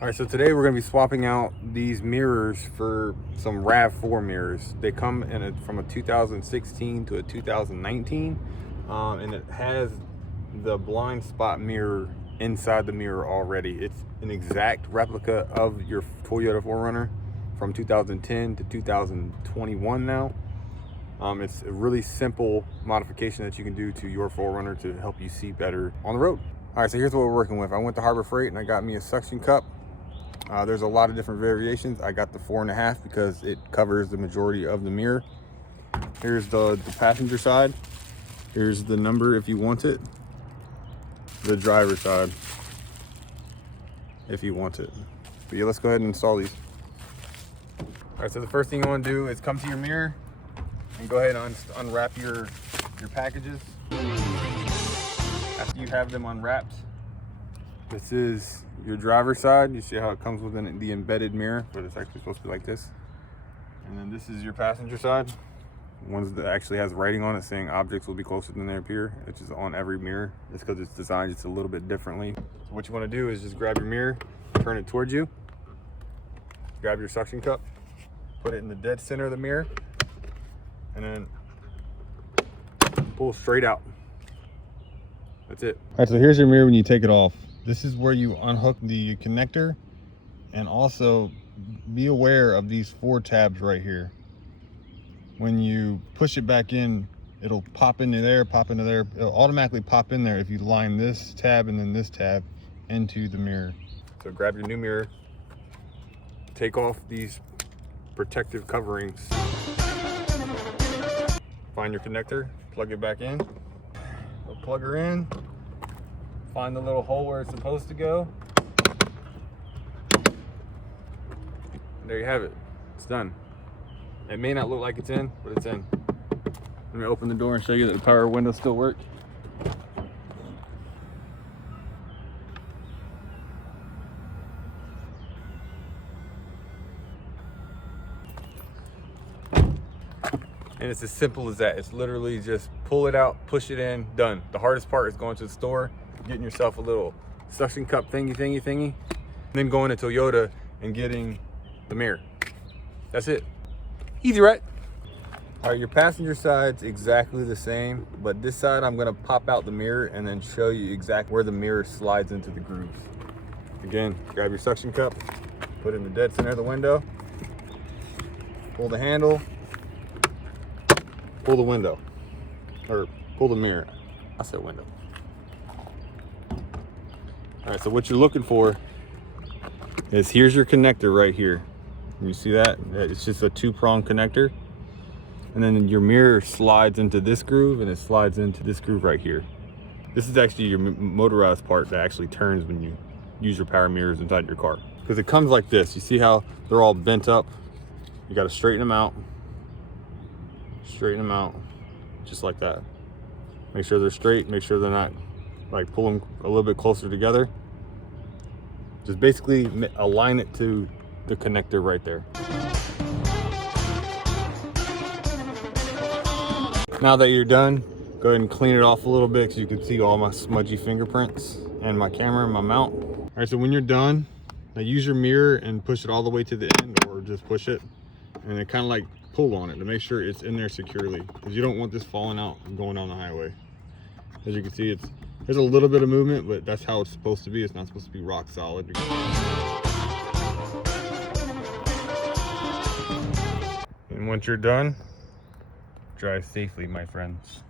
All right, so today we're gonna be swapping out these mirrors for some RAV4 mirrors. They come in from a 2016 to a 2019, and it has the blind spot mirror inside the mirror already. It's an exact replica of your Toyota 4Runner from 2010 to 2021 now. It's a really simple modification that you can do to your 4Runner to help you see better on the road. All right, so here's what we're working with. I went to Harbor Freight and I got me a suction cup. There's a lot of different variations. I got the 4.5 because it covers the majority of the mirror. Here's the passenger side. Here's the number if you want it. The driver side if you want it. But yeah, let's go ahead and install these. All right, so the first thing you want to do is come to your mirror and go ahead and unwrap your packages. After you have them unwrapped, this is your driver's side. You see how it comes within the embedded mirror, but it's actually supposed to be like this. And then this is your passenger side. One that actually has writing on it saying objects will be closer than they appear, which is on every mirror. It's because it's designed just a little bit differently. So what you want to do is just grab your mirror, turn it towards you, grab your suction cup, put it in the dead center of the mirror, and then pull straight out. That's it. All right, so here's your mirror when you take it off. This is where you unhook the connector, and also be aware of these 4 tabs right here. When you push it back in, it'll pop into there, pop into there. It'll automatically pop in there if you line this tab and then this tab into the mirror. So grab your new mirror, take off these protective coverings, find your connector, plug it back in, plug her in, find the little hole where it's supposed to go. There you have it. It's done. It may not look like it's in, but it's in. Let me open the door and show you that the power windows still work. And it's as simple as that. It's literally just pull it out, push it in, done. The hardest part is going to the store, getting yourself a little suction cup thingy, and then going to Toyota and getting the mirror. That's it. Easy, right? All right, your passenger side's exactly the same, but this side I'm gonna pop out the mirror and then show you exactly where the mirror slides into the grooves. Again, grab your suction cup, put it in the dead center of the window, pull the handle, pull the window, or pull the mirror. I said window. All right, so what you're looking for is here's your connector right here. You see that? It's just a 2-prong connector. And then your mirror slides into this groove and it slides into this groove right here. This is actually your motorized part that actually turns when you use your power mirrors inside your car. Because it comes like this. You see how they're all bent up? You got to straighten them out. Straighten them out just like that. Make sure they're straight, make sure they're not like pull them a little bit closer together. Just basically align it to the connector right there. Now that you're done, go ahead and clean it off a little bit so you can see all my smudgy fingerprints and my camera and my mount. All right, so when you're done, now use your mirror and push it all the way to the end, or just push it and then kind of like pull on it to make sure it's in there securely, because you don't want this falling out and going down the highway. As you can see, there's a little bit of movement, but that's how it's supposed to be. It's not supposed to be rock solid. And once you're done, drive safely, my friends.